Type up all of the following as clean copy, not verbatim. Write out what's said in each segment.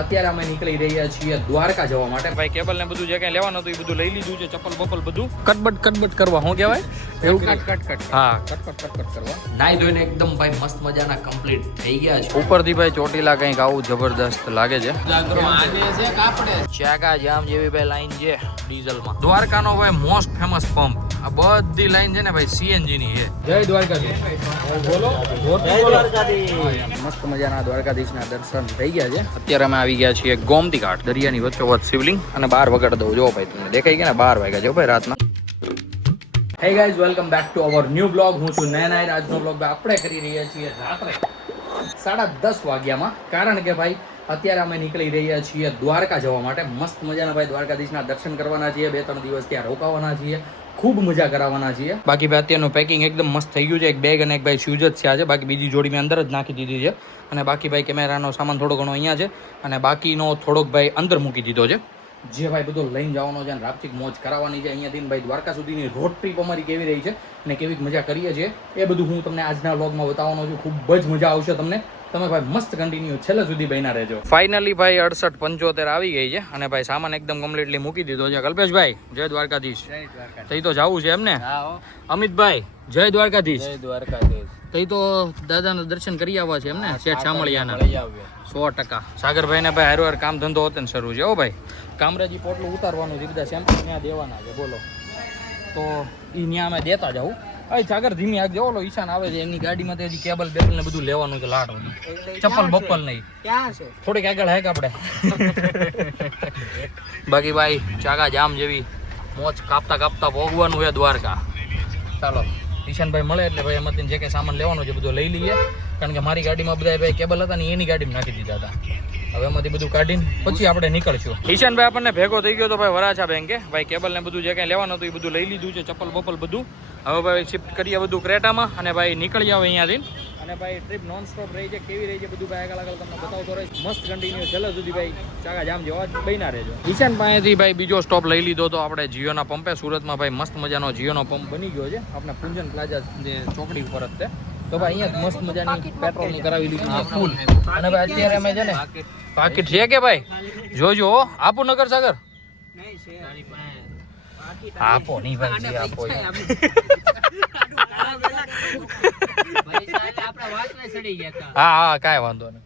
અત્યારે અમે નીકળી રહ્યા છીએ દ્વારકા જવા માટે. ભાઈ કેબલ ને બધું જે કઈ લેવાનું હતું એ બધું લઈ લીધું છે. ચપ્પલ બપલ બધું કટબટ કરવા શું કહેવાય એવું કટ હા કટકટ કરવા. નાઈ ધોઈને એકદમ ભાઈ મસ્ત મજાના કમ્પ્લીટ થઈ ગયા છે. ઉપરથી ભાઈ ચોટીલા કંઈક આવું જબરદસ્ત લાગે છે. ચાકા જામ જેવી ભાઈ લાઈન છે ડીઝલમાં. દ્વારકાનો ભાઈ મોસ્ટ ફેમસ પંપ. આ બધી લાઈન છે ને ભાઈ સીએનજી ની છે. જય દ્વારકાધીશ. બોલો જય દ્વારકાધીશ. મસ્ત મજાના દ્વારકાધીશના દર્શન થઈ ગયા છે. અત્યારે અમે આવી ગયા છીએ ગોમતી ઘાટ. દરિયાની વચ્ચોવચ્ચ શિવલિંગ અને 12 વગાડ દઉં. જો ભાઈ તમને દેખાઈ ગયા ને 12 વાગ્યા જો ભાઈ રાતના. Hey guys, welcome back to our new blog. હું છું નયનાયર. આજનો બ્લોગ આપણે કરી રહ્યા છીએ રાત્રે 10:30 વાગ્યામાં. કારણ કે ભાઈ અત્યારે અમે નીકળી રહ્યા છીએ દ્વારકા જવા માટે. મસ્ત મજાના ભાઈ દ્વારકાધીશના દર્શન કરવાના છીએ. 2-3 દિવસ ત્યાં રોકાવાના છીએ. ખૂબ મજા કરાવવાના છીએ. બાકી ભાઈ અત્યારનું પેકિંગ એકદમ મસ્ત થઈ ગયું છે. એક બેગ અને એક ભાઈ શૂઝ જ છે. બાકી બીજી જોડી મેં અંદર જ નાખી દીધી છે. અને બાકી ભાઈ કેમેરાનો સામાન થોડો ઘણો અહીંયા છે અને બાકીનો થોડોક ભાઈ અંદર મૂકી દીધો છે. જે ભાઈ બધો લઈને જવાનો છે અને રાપચીક મોજ કરાવવાની છે. અહીંયાથી ભાઈ દ્વારકા સુધીની રોડ ટ્રીપ અમારી કેવી રહી છે અને કેવી મજા કરીએ છીએ એ બધું હું તમને આજના વ્લોગમાં બતાવવાનો છું. ખૂબ જ મજા આવશે તમને. તમે ભાઈ મસ્ત કન્ટિન્યુ છેલ્લે સુધી બન્યા રહેજો. ફાઇનલી ભાઈ 68-75 આવી ગઈ છે અને ભાઈ સામાન એકદમ કમ્પ્લીટલી મૂકી દીધો છે. કલ્પેશભાઈ જય દ્વારકાધીશ. તઈ તો જવું છે એમ ને? અમિતભાઈ જય દ્વારકાધીશ. જય દ્વારકાધીશ. તઈ તો દાદાના દર્શન કરી આવવા છે એમ ને? શેઠ શામળિયાના 100%. સાગરભાઈ ને ભાઈ હારવાર કામ ધંધો હોતે ને શરૂ છે. હો ભાઈ કામરાજી પોટલું ઉતારવાનું છે. બધા સેમ્પલ ત્યાં દેવાના છે. બોલો તો એ ત્યાં અમે દેતા જાઉં. અરે સાગર ધીમી આગ જો. ઓલો ઈશાન આવે છે એમની ગાડીમાં તો હજી કેબલ બેબલ ને બધું લેવાનું છે. લાટ બધું ચપ્પલ બપ્પલ નહીં ક્યાં છે? થોડીક આગળ હે કે આપણે. બાકી ભાઈ ચાકા જામ જેવી મોજ કાપતા ભોગવાનું છે દ્વારકા. ચાલો ઈશાનભાઈ મળે એટલે ભાઈ એમાંથી જે કંઈ સામાન લેવાનું છે બધું લઈ લઈએ. કારણ કે મારી ગાડીમાં બધા ભાઈ કેબલ હતા ને એની ગાડીમાં નાખી દીધા હતા. હવે એમાંથી બધું કાઢીને પછી આપણે નીકળશું. ઈશાનભાઈ આપણને ભેગો થઈ ગયો તો ભાઈ વરાછા બેંકે. ભાઈ કેબલ ને બધું જે કંઈ લેવાનું હતું એ બધું લઈ લીધું છે. ચપ્પલ બપલ બધું હવે ભાઈ શિફ્ટ કરીએ બધું ક્રેટામાં અને ભાઈ નીકળી આવે અહીંયાથી. અને ભાઈ ટ્રીપ નોન સ્ટોપ રહી છે. કેવી રહી છે બધું ભાઈ આગળ તમને બતાવતો રહીશ. મસ્ત કન્ટિન્યુ છેલ્લે સુધી ભાઈ ચાકા જામ જેવા બન્યા રહેજો. ઈશાન પાસેથી ભાઈ બીજો સ્ટોપ લઈ લીધો તો આપણે જીઓના પંપે. સુરતમાં ભાઈ મસ્ત મજાનો જીઓનો પંપ બની ગયો છે આપણે પૂંજન પ્લાઝા જે ચોકડી ઉપર જ તે. તો ભાઈ અહીંયા મસ્ત મજાની પેટ્રોલની કરાવી લીધી છે ફૂલ. અને ભાઈ અત્યારે અમે છે ને પાકીટ છે કે ભાઈ જોજો આપો નગર સાગર આપો નહીં ભાઈ જે આપો. હા કાંઈ વાંધો નહીં.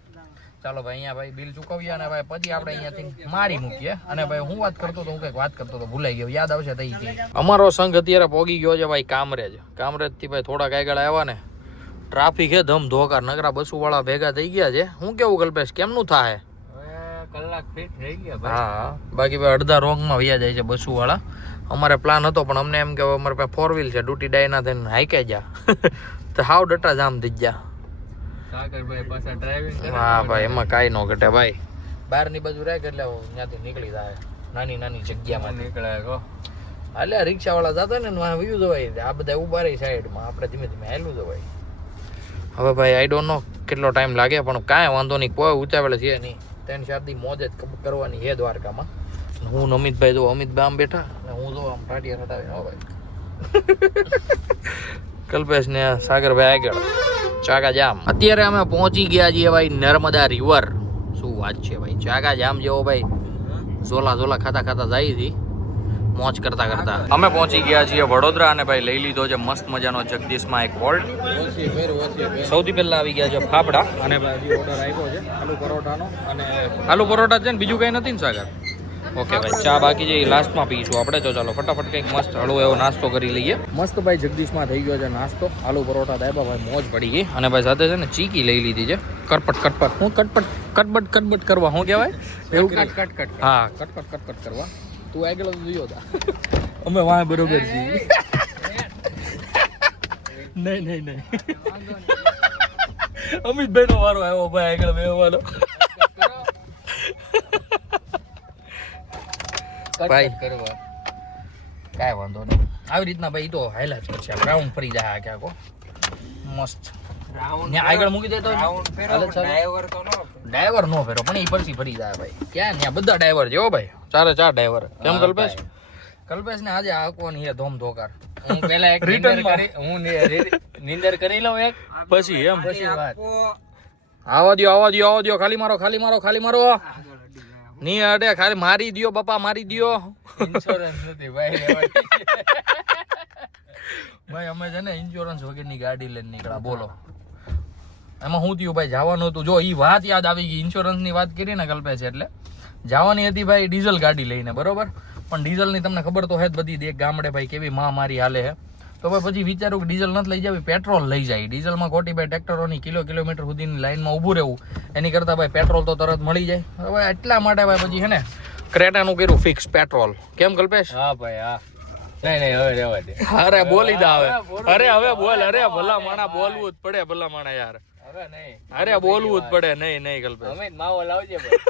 ચાલો ભાઈ અહીંયા ભાઈ બિલ ચૂકવીએ અને ભાઈ પછી આપણે અહીંયાથી મારી મૂકીએ. અને ભાઈ હું વાત કરતો હતો હું કંઈક વાત કરતો હતો ભૂલાઈ ગયો. યાદ આવશે તઈ જઈ. અમારો સંઘ અત્યારે પોગી ગયો છે ભાઈ કામરેજ. કામરેજથી ભાઈ થોડાક આગળ આવ્યા ને ટ્રાફિક હે ધમ ધોકાર. નગરા બસો વાળા ભેગા થઈ ગયા છે. હું કેવું કલ્પેશ કેમનું થાય? કલાક ફિટ થઈ ગયા. હા બાકી ભાઈ અડધા રોંગમાં વયા જાય છે બસો વાળા. અમારે પ્લાન હતો પણ અમને એમ કે અમારે પાસે 4 વ્હીલ છે. ડ્યુટી ડાય ના થઈને હાઈકે જા તો હાવ ડટા જામ થઈ ગયા. હા ભાઈ એમાં કાંઈ ન ઘટે ભાઈ. બહારની બાજુ રહે એટલે ત્યાંથી નીકળી જાય. નાની જગ્યામાં નીકળે. હાલે રિક્ષા વાળા જતા ને વયું જવાય. આ બધા ઉભા રહી સાઈડમાં. આપણે ધીમે ધીમે હાલું જવાય. હવે ભાઈ આઈ ડોન્ટ નો કેટલો ટાઈમ લાગે પણ કાંઈ વાંધો નહીં. કોઈ ઉતાવળ છે નહીં. 3-4 દી મોજ જ કરવાની છે દ્વારકામાં. હું અમિતભાઈ જો અમિતભાઈ આમ બેઠા અને હું જો આમ પાટિયા હટાવીને. હો ભાઈ કલ્પેશ ને સાગરભાઈ આગળ ચાકા જામ. અત્યારે અમે પહોંચી ગયા છીએ ભાઈ નર્મદા રિવર. શું વાત છે ભાઈ. ચાકા જામ જેવો ભાઈ ઝોલા ખાતા જાય હતી મોજ કરતા. અમે પહોંચી ગયા છીએ વડોદરા અને ભાઈ લઈ લીધો છે મસ્ત મજાનો જગદીશમાં એક વોલ્ટ. સૌથી પહેલા આવી ગયા છે ફાફડા અને ભાઈ ઓર્ડર આવ્યો છે આલુ પરોઠાનો. અને આલુ પરોઠા છે ને બીજું કંઈ નથી ને સાગર? ઓકે ભાઈ ચા બાકી છે એ લાસ્ટમાં પીશું આપણે. તો ચાલો ફટાફટ કંઈક મસ્ત હળવો એવો નાસ્તો કરી લઈએ. મસ્ત ભાઈ જગદીશમાં થઈ ગયો છે નાસ્તો. આલુ પરોઠા દાબા ભાઈ મોજ પડી ગઈ. અને ભાઈ સાથે છે ને ચીકી લઈ લીધી છે. કટપટ હું કટબટ કરવા શું કહેવાય એવું કટ હા કટપટ કરવા. તું આગળ જોયો હતા અમે વાહ બરોબર છીએ. નહીં અમિતભાઈ નો વારો આવ્યો ભાઈ આગળ બેહવાનો. ભાઈ કાંઈ વાંધો નહીં. આવી રીતના ભાઈ તો હાઈલા જ કરશે. રાઉન્ડ ફરી જાય કે આખો મસ્ત. આગળ મૂકી દે તો ડ્રાઈવર નો ફેરો પણ એ પરથી ફરી જાય ભાઈ. ક્યાં ત્યાં બધા ડ્રાઈવર છે. હો ભાઈ 4 ડ્રાઈવર. કેમ કલ્પેશ ને આજે આકોની હે ધોમ ધોકાર. હું પેલા એક નીંદર કરી લઉં એક પછી વાત. આવા દો ખાલી મારો ની અડે ખાલી મારી દ્યો બાપા મારી દ્યો. ઇન્સ્યોરન્સ નથી ભાઈ. ભાઈ અમે છે ને ઇન્સ્યોરન્સ વગરની ગાડી લઈને નીકળ્યા બોલો. એમાં શું થયું ભાઈ જવાનું હતું જો ઈ વાત યાદ આવી ગઈ. ઇન્સ્યોરન્સ ની વાત કરી ને કલ્પેશ એટલે જવાની હતી ભાઈ ડીઝલ ગાડી લઈને બરોબર. પણ ડીઝલ ની તમને ખબર તો હે જ બધી એક ગામડે ભાઈ કેવી મહામારી હાલે હે. તો ભાઈ પછી વિચારું કે ડીઝલ નથી લઈ જાવી પેટ્રોલ લઈ જાય. ડીઝલમાં ખોટી ભાઈ ટ્રેક્ટરોની કિલોમીટર સુધીની લાઈનમાં ઊભું રહેવું એની કરતાં ભાઈ પેટ્રોલ તો તરત મળી જાય. હવે એટલા માટે ભાઈ પછી હે ને ક્રેટાનું કર્યું ફિક્સ પેટ્રોલ. કેમ કલ્પેશ? હા ભાઈ હા. નહીં હવે રહેવા દે. અરે બોલી દા હવે. અરે હવે બોલ. અરે ભલા માણા બોલવું જ પડે ભલા માણા યાર. હવે નહીં. અરે બોલવું જ પડે. નહીં કલ્પેશ. અમે માવો લાવજે ભાઈ.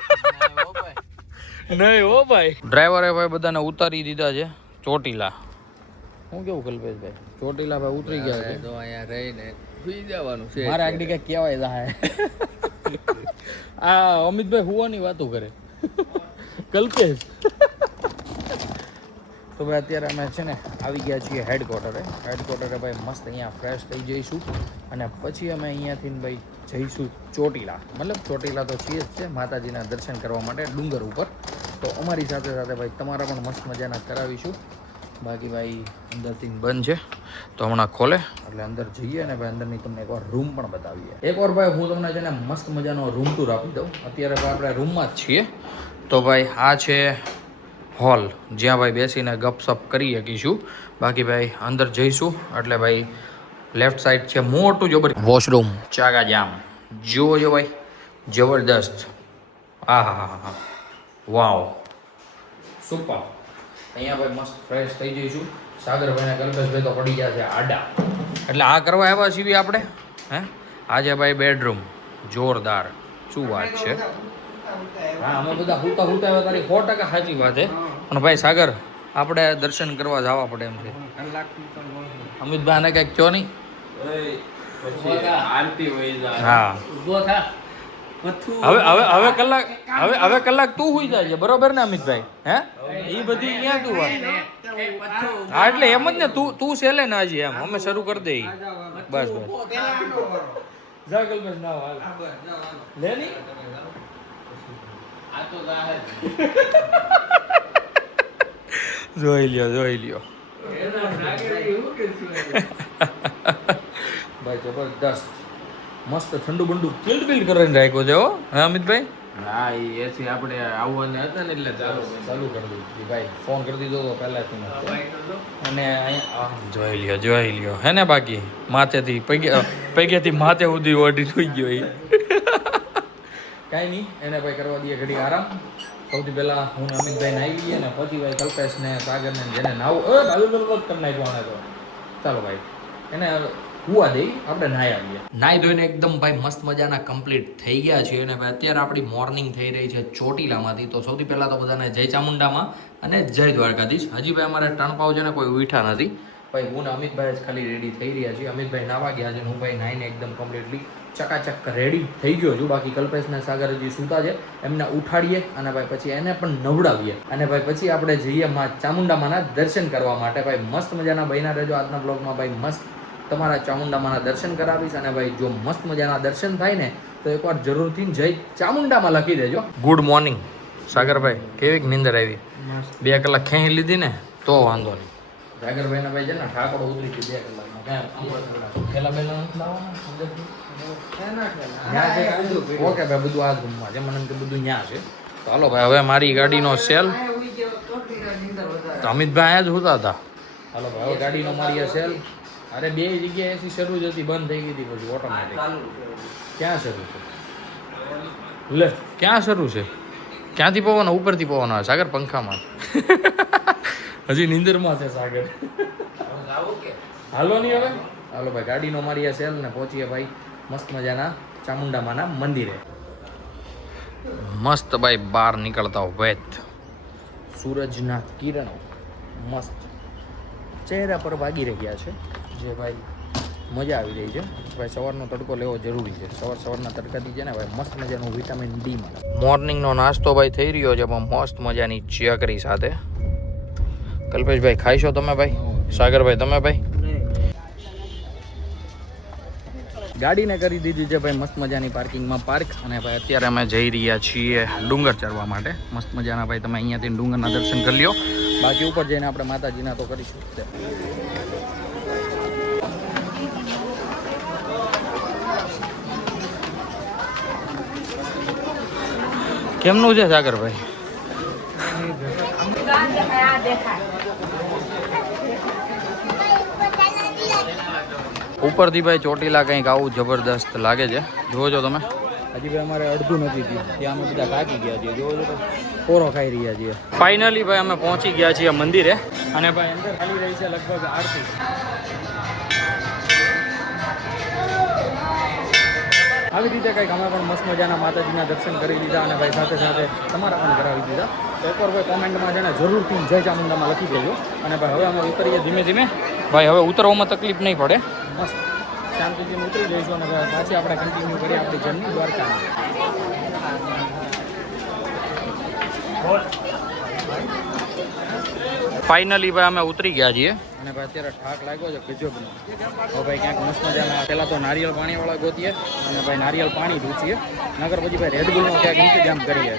નહીં હો ભાઈ. ડ્રાઈવરે ભાઈ બધાને ઉતારી દીધા છે ચોટીલા. હું કેવું કલ્પેશભાઈ ચોટીલા ભાઈ ઉતરી ગયા છે તો અહીંયા રહીને સુઈ જવાનું છે. મારે આગળ કઈ કહેવાય જાય. આ અમિતભાઈ હુવાની વાતો કરે કલ્પેશ. તો ભાઈ અત્યારે અમે છે ને આવી ગયા છીએ હેડક્વાર્ટરે ભાઈ મસ્ત અહીંયા ફ્રેશ થઈ જઈશું અને પછી અમે અહીંયાથી ભાઈ જઈશું ચોટીલા. મતલબ ચોટીલા તો છીએ જ છે માતાજીના દર્શન કરવા માટે ડુંગર ઉપર. તો અમારી સાથે ભાઈ તમારા પણ મસ્ત મજાના કરાવીશું. બાકી ભાઈ અંદરથી બંધ છે તો હમણાં ખોલે એટલે અંદર જઈએ અને ભાઈ અંદરની તમને એકવાર રૂમ પણ બતાવીએ. એકવાર ભાઈ હું તમને છે ને મસ્ત મજાનો રૂમ ટૂર આપી દઉં. અત્યારે ભાઈ આપણે રૂમમાં જ છીએ. તો ભાઈ આ છે હોલ જ્યાં ભાઈ બેસીને ગપસપ કરી શકીશું. બાકી ભાઈ અંદર જઈશું એટલે ભાઈ લેફ્ટ સાઈડ છે મોટું જબર વોશરૂમ ચાગા જામ જુઓ જો ભાઈ જબરદસ્ત. હા વાવ સુપર. અહીંયા ભાઈ મસ્ત ફ્રેશ થઈ જઈશું. સાગરભાઈ ને કલ્પેશભાઈ તો પડી ગયા છે આડા એટલે આ કરવા આવ્યા છીએ આપણે. હે આજે ભાઈ બેડરૂમ જોરદાર. શું વાત છે. હા અમે બધા હુતા આવ્યા તારી 100% સાચી વાત હે. પણ ભાઈ સાગર આપણે દર્શન કરવા જવા પડે એમ છે. અમિતભાઈ ને કંઈક કયો નહીં. હા હવે કલાક તું હુઈ જાય છે બરોબર ને અમિતભાઈ? હે એ બધી અહીંયા તું વાત. હા એટલે એમ જ ને તું સેલે ને હજી એમ અમે શરૂ કરી દઈ બસ. જોઈ લ્યો ભાઈ જબરદસ્ત મસ્ત ઠંડુ બંડુ ચિલ્ડ બિલ્ડ કરીને રાખ્યો છે હો. હે અમિતભાઈ? હા એ એસી આપણે આવવાના હતા ને એટલે ચાલુ કરી દીધી ભાઈ. ફોન કરી દીધો તો પહેલાથી અને અહીંયા જોઈ લ્યો હે ને. બાકી માથેથી પૈગેથી માથે સુધી ઓઢી થઈ ગયો એ. કાંઈ નહીં એને ભાઈ કરવા દઈએ ઘડી આરામ. સૌથી પહેલા હું અમિતભાઈને આવી ગઈએ ને પછી ભાઈ કલ્પેશ ને સાગર ને જેને નાવું કરી નાખ્યો. તો ચાલો ભાઈ એને હુવા દઈ આપણે નાહી આવીએ. નાહી ધોઈને એકદમ ભાઈ મસ્ત મજાના કમ્પ્લીટ થઈ ગયા છીએ અને ભાઈ અત્યારે આપણી મોર્નિંગ થઈ રહી છે ચોટીલામાંથી. તો સૌથી પહેલાં તો બધાને જય ચામુંડામાં અને જય દ્વારકાધીશ. હજી ભાઈ અમારે ટર્નપાવ છે ને કોઈ ઉઠા નથી ભાઈ. હું ને અમિતભાઈ જ ખાલી રેડી થઈ રહ્યા છીએ. અમિતભાઈ નાવા ગયા છે. હું ભાઈ નાહીને એકદમ કમ્પ્લીટલી ચકાચક રેડી થઈ ગયો છું. બાકી કલ્પેશ ને સાગર હજી સૂતા છે એમને ઉઠાડીએ અને ભાઈ પછી એને પણ નવડાવીએ અને ભાઈ પછી આપણે જઈએ ચામુંડામાના દર્શન કરવા માટે. ભાઈ મસ્ત મજાના બન્યા રહેજો આજના બ્લોગમાં. ભાઈ મસ્ત તમારા ચામુંડામાના દર્શન કરાવીશ અને ભાઈ જો મસ્ત મજાના દર્શન થાય ને તો એકવાર જરૂરથી જય ચામુંડામાં લખી દેજો. ગુડ મોર્નિંગ સાગરભાઈ. કેવી નિંદર આવી? 2 કલાક ખેંચી લીધી ને તો વાંધો નહીં. સાગરભાઈને ભાઈ છે ને ઠાકોર ઉતરી ગઈ 2 કલાકમાં. પેલા ઓકે ભાઈ બધું આ રૂમમાં છે. મને બધું ત્યાં છે. ચાલો ભાઈ હવે મારી ગાડીનો સેલ. અમિતભાઈ અહીંયા જ હોતા હતા. ચાલો ભાઈ હવે ગાડીનો મારી આ સેલ. અરે 2 જગ્યાએ એસી શરૂ જ હતી બંધ થઈ ગઈ હતી પછી ઓટોમેટિક. ક્યાં શરૂ છે? લે ક્યાં શરૂ છે? ક્યાંથી પવન? ઉપરથી પવન આવે સાગર પંખામાં. હજી નીંદરમાં છે સાગર. હાલો નહીં હવે. હાલો ભાઈ ગાડીનો મારી આ સેલ ને પહોંચીએ ભાઈ મસ્ત મજાના ચામુંડામાના મંદિરે. મસ્ત ભાઈ બહાર નીકળતા વેત સૂરજના કિરણો મસ્ત ચહેરા પર વાગી રહ્યા છે જે ભાઈ મજા આવી રહી છે. ભાઈ સવારનો તડકો લેવો જરૂરી છે. સવારના તડકાથી છે ને ભાઈ મસ્ત મજાનું વિટામિન ડી મળે. મોર્નિંગનો નાસ્તો ભાઈ થઈ રહ્યો છે પણ મસ્ત મજાની ચકરી સાથે. કલ્પેશભાઈ ખાઈશો તમે ભાઈ? સાગરભાઈ તમે ભાઈ? ગાડીને કરી દીધી છે ભાઈ મસ્ત મજાની પાર્કિંગમાં પાર્ક. અને ભાઈ અત્યારે અમે જઈ રહ્યા છીએ ડુંગર ચડવા માટે. મસ્ત મજાના ભાઈ તમે અહીંયાથી ડુંગરના દર્શન કરી લ્યો. બાકી ઉપર જઈને આપણે માતાજીના તો કરીશું. કેમનું છે સાગરભાઈ? ઉપરથી ભાઈ ચોટીલા કંઈક આવું જબરદસ્ત લાગે છે. જોવો છો તમે. હજી ભાઈ અમારે અડધું નથી થયું, ત્યાં અમે બધા થાકી ગયા છીએ. જોવો છો કોરો ખાઈ રહ્યા છીએ. ફાઇનલી ભાઈ અમે પહોંચી ગયા છીએ મંદિરે. અને ભાઈ અંદર ચાલી રહી છે લગભગ આરતી. આવી રીતે કંઈક અમે પણ મસ્ત મજાના માતાજીના દર્શન કરી લીધા. અને ભાઈ સાથે સાથે તમારા પણ કરાવી દીધા. તો એકવાર ભાઈ કોમેન્ટમાં છે ને જરૂરથી જય ચામુંડામાં લખી દેજો. અને ભાઈ હવે અમે ઉતરીએ ધીમે ધીમે. ભાઈ હવે ઉતરવામાં તકલીફ નહીં પડે, મસ્ત શાંતિથી ઉતરી જઈશું. અને પાછી આપણે કન્ટિન્યુ કરીએ આપણી જર્ની દ્વારકા. ફાઇનલી ભાઈ અમે ઉતરી ગયા છીએ. અને ભાઈ અત્યારે ઠાક લાગ્યો છે ગજબનો. હવે ભાઈ ક્યાંક મસ્ત મજાના પહેલાં તો નારિયેળ પાણીવાળા ગોતીએ. અને ભાઈ નારિયેળ પાણી દૂચીએ. નગર પછી ભાઈ રેડબુલનો ક્યાંક ઇંતજામ કરીએ.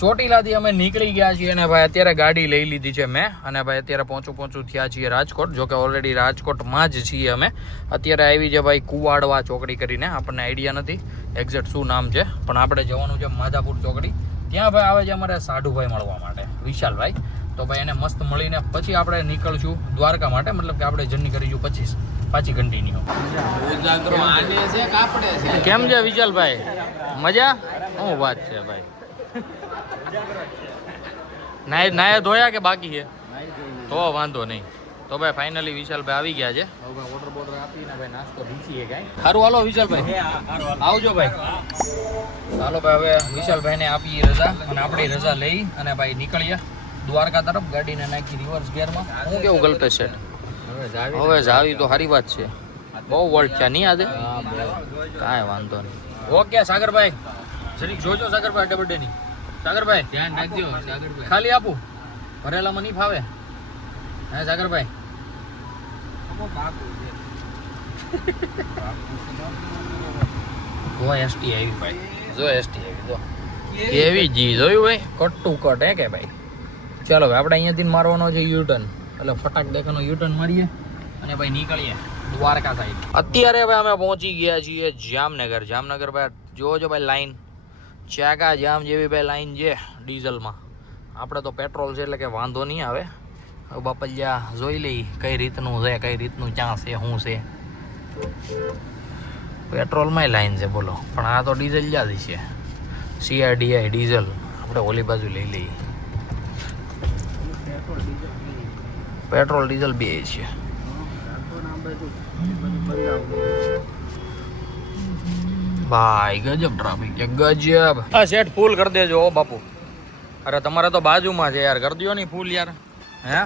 ચોટીલાથી અમે નીકળી ગયા છીએ. અને ભાઈ અત્યારે ગાડી લઈ લીધી છે મેં. અને ભાઈ અત્યારે પહોંચું થયા છીએ રાજકોટ. જો કે ઓલરેડી રાજકોટમાં જ છીએ અમે. અત્યારે આવી છે ભાઈ કુવાડવા ચોકડી કરીને. આપણને આઈડિયા નથી એક્ઝેક્ટ શું નામ છે, પણ આપણે જવાનું છે માધાપુર ચોકડી. ત્યાં ભાઈ આવે છે અમારે સાઢુભાઈ મળવા માટે, વિશાલભાઈ. તો ભાઈ એને મસ્ત મળીને પછી આપણે નીકળશું દ્વારકા માટે. મતલબ કે આપણે જર્ની કરીશું પાછી કન્ટિન્યુ. કેમ છે વિશાલભાઈ? મજા? શું વાત છે ભાઈ? નાયા ધોયા કે બાકી છે? તો વાંધો નહીં. તો ભાઈ ફાઇનલી વિશાલભાઈ આવી ગયા છે. હવે ભાઈ ઓર્ડર બોર્ડર આપીને ભાઈ નાસ્તો ભૂખીએ કાંઈ. સારું હાલો વિશાલભાઈ, આવજો ભાઈ. ચાલો ભાઈ હવે વિશાલભાઈને આપીએ રજા. અને આપણી રજા લઈ અને ભાઈ નીકળીએ દ્વારકા તરફ. ગાડીને નાખી રિવર્સ ગિયરમાં. હું કેવું ગલ્પેશ સેટ? હવે જાવી તો સારી વાત છે. બહુ વોલ્ટ છે નહીં આજે? કાંઈ વાંધો નહીં. ઓકે સાગરભાઈ, જરીક જોજો સાગરભાઈ ડબલ ડે ની. સાગરભાઈ ધ્યાન રાખજો. સાગરભાઈ ખાલી આપું, ભરેલામાં નહીં ફાવે. હે સાગરભાઈ? જો એસટી આવી ભાઈ, જો એસટી આવી જો કેવી જી જોયું ભાઈ. કટ ટુ કટ હે કે ભાઈ. ચાલો ભાઈ આપણે અહીંયાથી મારવાનો છે યુટર્ન. એટલે ફટાક દેખાનો યુટર્ન મારીએ અને ભાઈ નીકળીએ દ્વારકા સાઈડ. અત્યારે ભાઈ અમે પહોંચી ગયા છીએ જામનગર. જામનગર ભાઈ જોવો છો ભાઈ લાઈન, ચાકા જામ જેવી ભાઈ લાઈન છે ડીઝલમાં. આપણે તો પેટ્રોલ છે એટલે કે વાંધો નહીં આવે. હવે બાપલિયા જોઈ લઈ કઈ રીતનું છે, કઈ રીતનું ક્યાં છે, શું છે. પેટ્રોલમાંય લાઈન છે બોલો, પણ આ તો ડીઝલ જ્યાંથી છે. CRDI ડીઝલ આપણે ઓલી બાજુ લઈ લઈએ. પેટ્રોલ ડીઝલ બે છે. ભાઈ ગજબ ટ્રાફિક છે, ગજબ. હા સેટ ફૂલ કરી દેજો ઓ બાપુ. અરે તમારે તો બાજુમાં છે યાર, કરી દો નહીં ફૂલ યાર. હે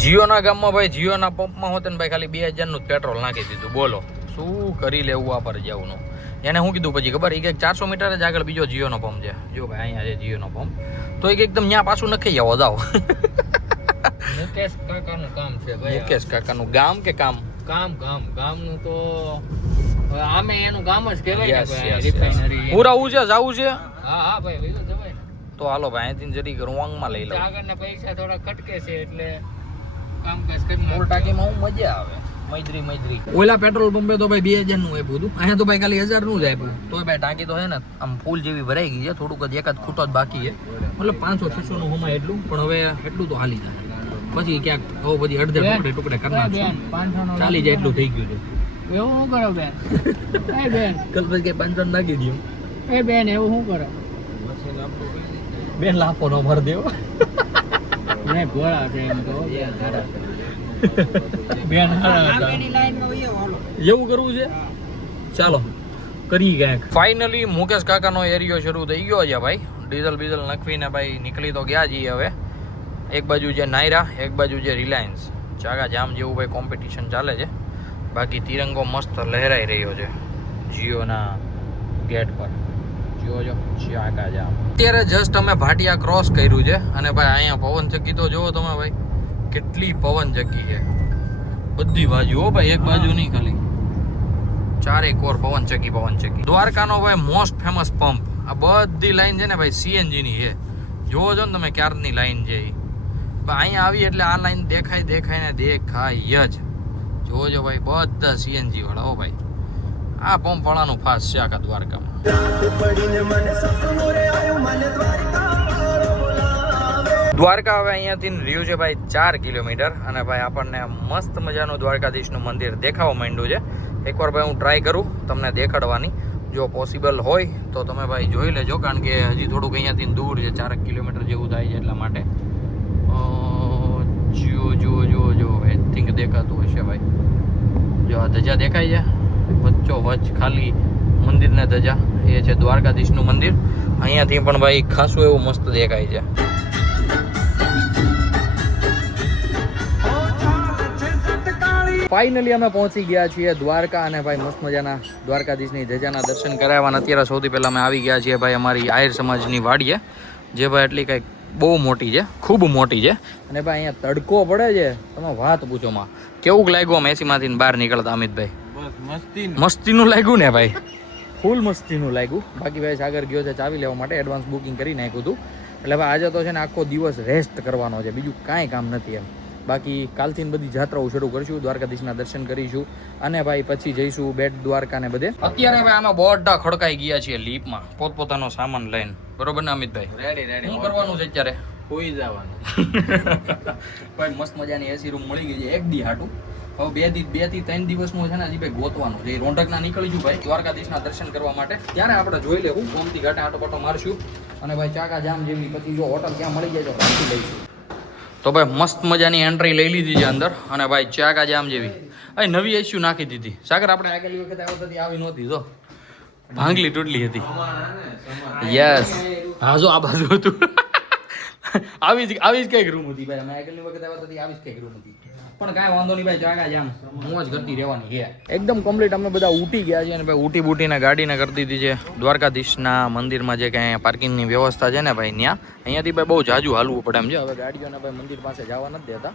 જીઓના ગામમાં ભાઈ જીઓના પંપમાં હોતે ને ભાઈ ખાલી 2000 નું પેટ્રોલ નાખી દીધું. બોલો શું કરી લેવું આ પર જવાનું. એને શું કીધું પછી ખબર? એ કે 400 મીટર જ આગળ બીજો જીઓનો પંપ છે. જો ભાઈ અહીંયા છે જીઓનો પંપ. તો એ એકદમ ત્યાં પાછું નખી જાવ જાવ. મુકેશ કાકાનું કામ છે ભાઈ. મુકેશ કાકાનું ગામ કે કામ? ગામનું તો આમે એનું ગામ જ કહેવાય ને રિફાઇનરી. પૂરાવું છે, જાવું છે. હા ભાઈ વયો જવાય ને. તો હાલો ભાઈ અહીંથી જરી રોંગમાં લઈ લો. આગળના પૈસા થોડા કટકે છે એટલે કામકાજ કરી ફૂલ ટાંકીમાં હું મજા આવે. મૈત્રી ઓલા પેટ્રોલ પંપે તો ભાઈ 2000 નું આપ્યું હતું. અહીંયા તો ભાઈ ખાલી 1000 નું જ આપ્યું. તો ભાઈ ટાંકી તો છે ને આમ ફૂલ જેવી ભરાઈ ગઈ છે. થોડુંક જ એકાદ ખૂટો જ બાકી છે. મતલબ 500-600 નું હમાય એટલું, પણ હવે એટલું તો હાલી જાય. પછી ક્યાંક હવે પછી અડધે ટુકડે કરનાર ચાલી જાય એટલું થઈ ગયું છે. એવું શું કરો બેન? એ બેન કલ પછી કઈ 500 નાખી દો. એ બેન એવું શું કરો? બેન લાપો નો ભર દેવો. નહીં ઘોડા છે એમ તો બેન એવું કરવું છે. ચાલો કરી ક્યાંક. ફાઇનલી મુકેશ કાકાનો એરિયો શરૂ થઈ ગયો છે ભાઈ. ડીઝલ બીઝલ નાખવીને ભાઈ નીકળી તો ગયા છીએ હવે. એક બાજુ છે નાયરા, એક બાજુ છે રિલાયન્સ. ચાકા જામ જેવું ભાઈ કોમ્પિટિશન ચાલે છે. બાકી તિરંગો મસ્ત લહેરાઈ રહ્યો છે જીઓના ગેટ પર. જોજો ચાકા જામ. અત્યારે જસ્ટ અમે ભાટિયા ક્રોસ કર્યું છે અને ભાઈ અહીંયા પવન ચક્કી તો જોવો તમે ભાઈ કેટલી પવન ચક્કી છે બધી બાજુ. હો ભાઈ એક બાજુ નહીં ખાલી ચારે કોર પવન ચક્કી. દ્વારકાનો ભાઈ મોસ્ટ ફેમસ પંપ. આ બધી લાઈન છે ને ભાઈ સીએનજી ની છે. જોવો છો ને તમે ક્યારની લાઈન છે અહીંયા આવી એટલે આ લાઈન દેખાય જ. જોજો ભાઈ બધા સીએનજી વાળા. હો ભાઈ આ પંપ વાળાનું ફાસ્ટ છે આખા દ્વારકામાં. દ્વારકા હવે અહીંયાથી રહ્યું છે ભાઈ 4 કિલોમીટર અને ભાઈ આપણને મસ્ત મજાનું દ્વારકાધીશનું મંદિર દેખાવા માંડ્યું છે. એકવાર ભાઈ હું ટ્રાય કરું તમને દેખાડવાની, જો પોસિબલ હોય તો તમે ભાઈ જોઈ લેજો, કારણ કે હજી થોડુંક અહીંયાથી દૂર છે, 4 કિલોમીટર જેવું થાય છે એટલા માટે. જો આઈ થિંક દેખાતું હશે ભાઈ. જો આ ધજા દેખાય છે વચ્ચો વચ્ચ ખાલી મંદિરને ધજા, એ છે દ્વારકાધીશનું મંદિર. અહીંયાથી પણ ભાઈ ખાસું એવું મસ્ત દેખાય છે. ફાઇનલી અમે પહોંચી ગયા છીએ દ્વારકા અને ભાઈ મસ્ત મજાના દ્વારકાધીશની ધજાના દર્શન કરાવવાના. અત્યારે સૌથી પહેલાં અમે આવી ગયા છીએ ભાઈ અમારી આહિર સમાજની વાડીએ, જે ભાઈ એટલી કંઈક બહુ મોટી છે, ખૂબ મોટી છે. અને ભાઈ અહીંયા તડકો પડે છે, તમે વાત પૂછો માં. કેવું લાગ્યું આમ એસીમાંથી બહાર નીકળતા અમિતભાઈ? મસ્તીનું લાગ્યું ને ભાઈ, ફૂલ મસ્તીનું લાગ્યું. બાકી ભાઈ સાગર ગયો છે ચાવી લેવા માટે, એડવાન્સ બુકિંગ કરી નાખ્યું હતું. એટલે ભાઈ આજે તો છે ને આખો દિવસ રેસ્ટ કરવાનો છે, બીજું કાંઈ કામ નથી એમ. બાકી કાલથી બધી જાત્રાઓ શરૂ કરીશું, દ્વારકાધીશના દર્શન કરીશું અને ભાઈ પછી જઈશું બેટ દ્વારકા ને બધે. અત્યારે ભાઈ આમાં બોડા ખડકાઈ ગયા છીએ લીપમાં પોતપોતાનો સામાન લઈને, બરોબર ને અમિતભાઈ? રેડી. શું કરવાનું છે અત્યારે? હોઈ જવાનું. ભાઈ મસ્ત મજાની એસી રૂમ મળી ગઈ છે એક દી હાટું. હવે 2 થી 3 દિવસનું છે ને હજી ભાઈ ગોતવાનું છે. રોંઢકના નીકળીશું ભાઈ દ્વારકાધીશના દર્શન કરવા માટે. ત્યારે આપણે જોઈ લેવું, ગોમતી ઘાટે આટો પાટો મારશું અને ભાઈ ચાકા જામ જેવી પછી જો હોટલ ક્યાં મળી જાય તો રાખી લઈશું. તો ભાઈ મસ્ત મજાની એન્ટ્રી લઈ લીધી છે અંદર અને ભાઈ ચાકા જામ જેવી અહીં નવી એસ્યુ નાખી દીધી. સાગર આપણે આગલી વખત આવ્યો હતી આવી નહોતી, તો ભાંગલી તૂટલી હતી. યસ હા જો આ બાજુ હતું. આવી જ કઈક રૂમ હતી ભાઈ, અમે આગલી વખત આવ્યા હતી આવી જ કઈક રૂમ હતી. પણ કાંઈ વાંધો નહીં ભાઈ, ચાકા જામ મોજ કરતી રહેવાની છે. એકદમ કમ્પ્લીટ અમે બધા ઉઠી ગયા છીએ અને ભાઈ ઉઠી બૂટીને ગાડીને કરી દીધી છે દ્વારકાધીશના મંદિરમાં. જે કાંઈ પાર્કિંગની વ્યવસ્થા છે ને ભાઈ ત્યાં, અહીંયાથી ભાઈ બહુ જાજુ હાલવું પડે એમ છે. હવે ગાડીઓને ભાઈ મંદિર પાસે જવા નથી દેતા,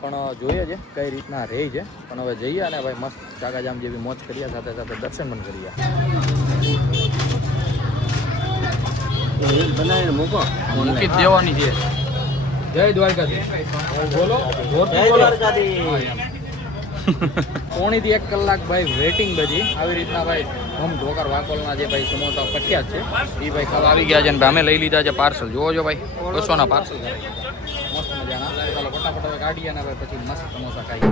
પણ જોઈએ છે કઈ રીતના રહે છે. પણ હવે જઈએ અને ભાઈ મસ્ત ચાકા જામ જેવી મોજ કરીએ, સાથે સાથે દર્શન પણ કરીએ. બનાવીને મૂકો, મૂકી દેવાની છે. જય દ્વારકાધીશ. બોલો પોણી થી 1 કલાક ભાઈ વેટિંગ બધી. આવી રીતના ભાઈ હોમ ઢોકર વાકોલના જે ભાઈ સમોસા પ્રખ્યાત છે એ ભાઈ ખાવા આવી ગયા છે અને અમે લઈ લીધા છે પાર્સલ. જોવો છો ભાઈ 200ના પાર્સલ મસ્ત મજાના. ચાલો ફટાફટ હવે કાઢીએ અને ભાઈ પછી મસ્ત સમોસા ખાઈએ.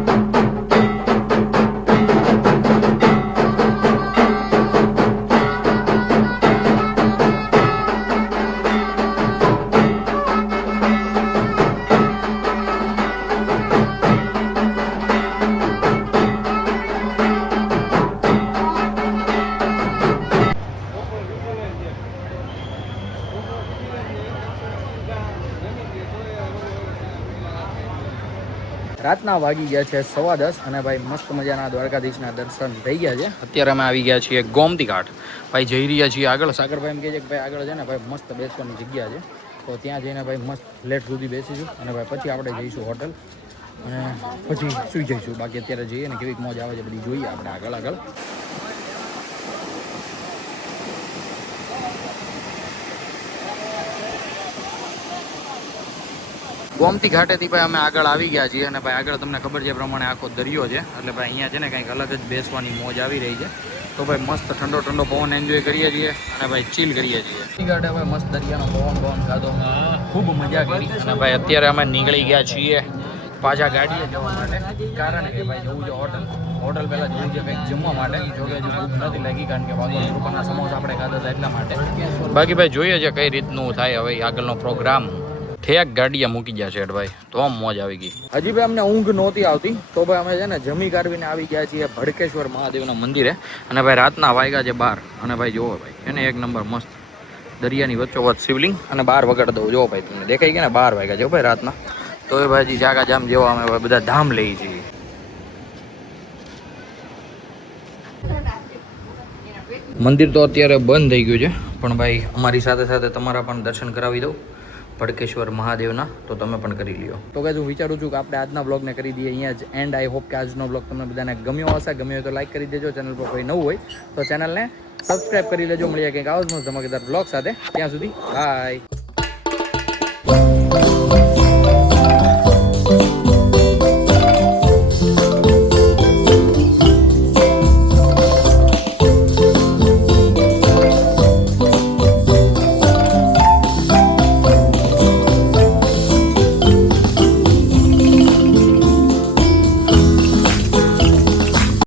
રાતના વાગી ગયા છે 10:15 અને ભાઈ મસ્ત મજાના દ્વારકાધીશના દર્શન થઈ ગયા છે. અત્યારે અમે આવી ગયા છીએ ગોમતી ઘાટ. ભાઈ જઈ રહ્યા છીએ આગળ. સાગરભાઈ એમ કહે છે કે ભાઈ આગળ છે ને ભાઈ મસ્ત બેસવાની જગ્યા છે, તો ત્યાં જઈને ભાઈ મસ્ત લેટ સુધી બેસીશું અને ભાઈ પછી આપણે જઈશું હોટલ અને પછી સુઈ જઈશું. બાકી અત્યારે જઈએ ને કેવી મોજ આવે છે બધી જોઈએ આપણે આગળ. ગોમતી ઘાટેથી ભાઈ અમે આગળ આવી ગયા છીએ અને ભાઈ આગળ તમને ખબર છે એ પ્રમાણે આખો દરિયો છે. એટલે ભાઈ અહીંયા છે ને કંઈક અલગ જ બેસવાની મોજ આવી રહી છે. તો ભાઈ મસ્ત ઠંડો પવન એન્જોય કરીએ છીએ અને ભાઈ ચીલ કરીએ છીએ. ઘાટે ભાઈ મસ્ત દરિયાનો પવન ખાધો, ખૂબ મજા કરી અને ભાઈ અત્યારે અમે નીકળી ગયા છીએ પાછા ગાડીએ જવા માટે, કારણ કે ભાઈ જવું છે હોટલ પહેલાં જવું છે કંઈક જમવા માટે. જોકે હજુ ભૂખ નથી લાગી, કારણ કે વાગોળ રૂપાના સમોસા આપણે ખાધા હતા એટલા માટે. બાકી ભાઈ જોઈએ છે કઈ રીતનું થાય હવે આગળનો પ્રોગ્રામ. ઠેક ગાડીએ મૂકી ગયા છે ભાઈ, તો આમ મોજ આવી ગઈ. હજી ભાઈ અમને ઊંઘ નહોતી આવતી, તો ભાઈ અમે છે ને જમી કાઢવીને આવી ગયા છીએ ભડકેશ્વર મહાદેવના મંદિરે. અને ભાઈ રાતના વાગ્યા છે 12 અને ભાઈ જોવો ભાઈ એને એક નંબર મસ્ત દરિયાની વચ્ચોવચ્ચ શિવલિંગ અને 12 વગાડ દઉં. જોવો ભાઈ તમને દેખાઈ ગયા ને 12 વાગ્યા છે ભાઈ રાતના. તો એ ભાઈ ચાકા જામ જેવા અમે ભાઈ બધા ધામ લઈએ છીએ. મંદિર તો અત્યારે બંધ થઈ ગયું છે, પણ ભાઈ અમારી સાથે સાથે તમારા પણ દર્શન કરાવી દઉં ભડકેશ્વર મહાદેવના, તો તમે પણ કરી લ્યો. તો ગાઈઝ હું વિચારું છું કે આપણે આજના બ્લોગને કરી દઈએ અહીંયા જ એન્ડ. આઈ હોપ કે આજનો બ્લોગ તમને બધાને ગમ્યો હશે. ગમ્યો હોય તો લાઈક કરી દેજો. ચેનલ પર કોઈ નવું હોય તો ચેનલને સબસ્ક્રાઈબ કરી લેજો. મળીએ કંઈક આવો જ ધમાકેદાર બ્લોગ સાથે. ત્યાં સુધી બાય.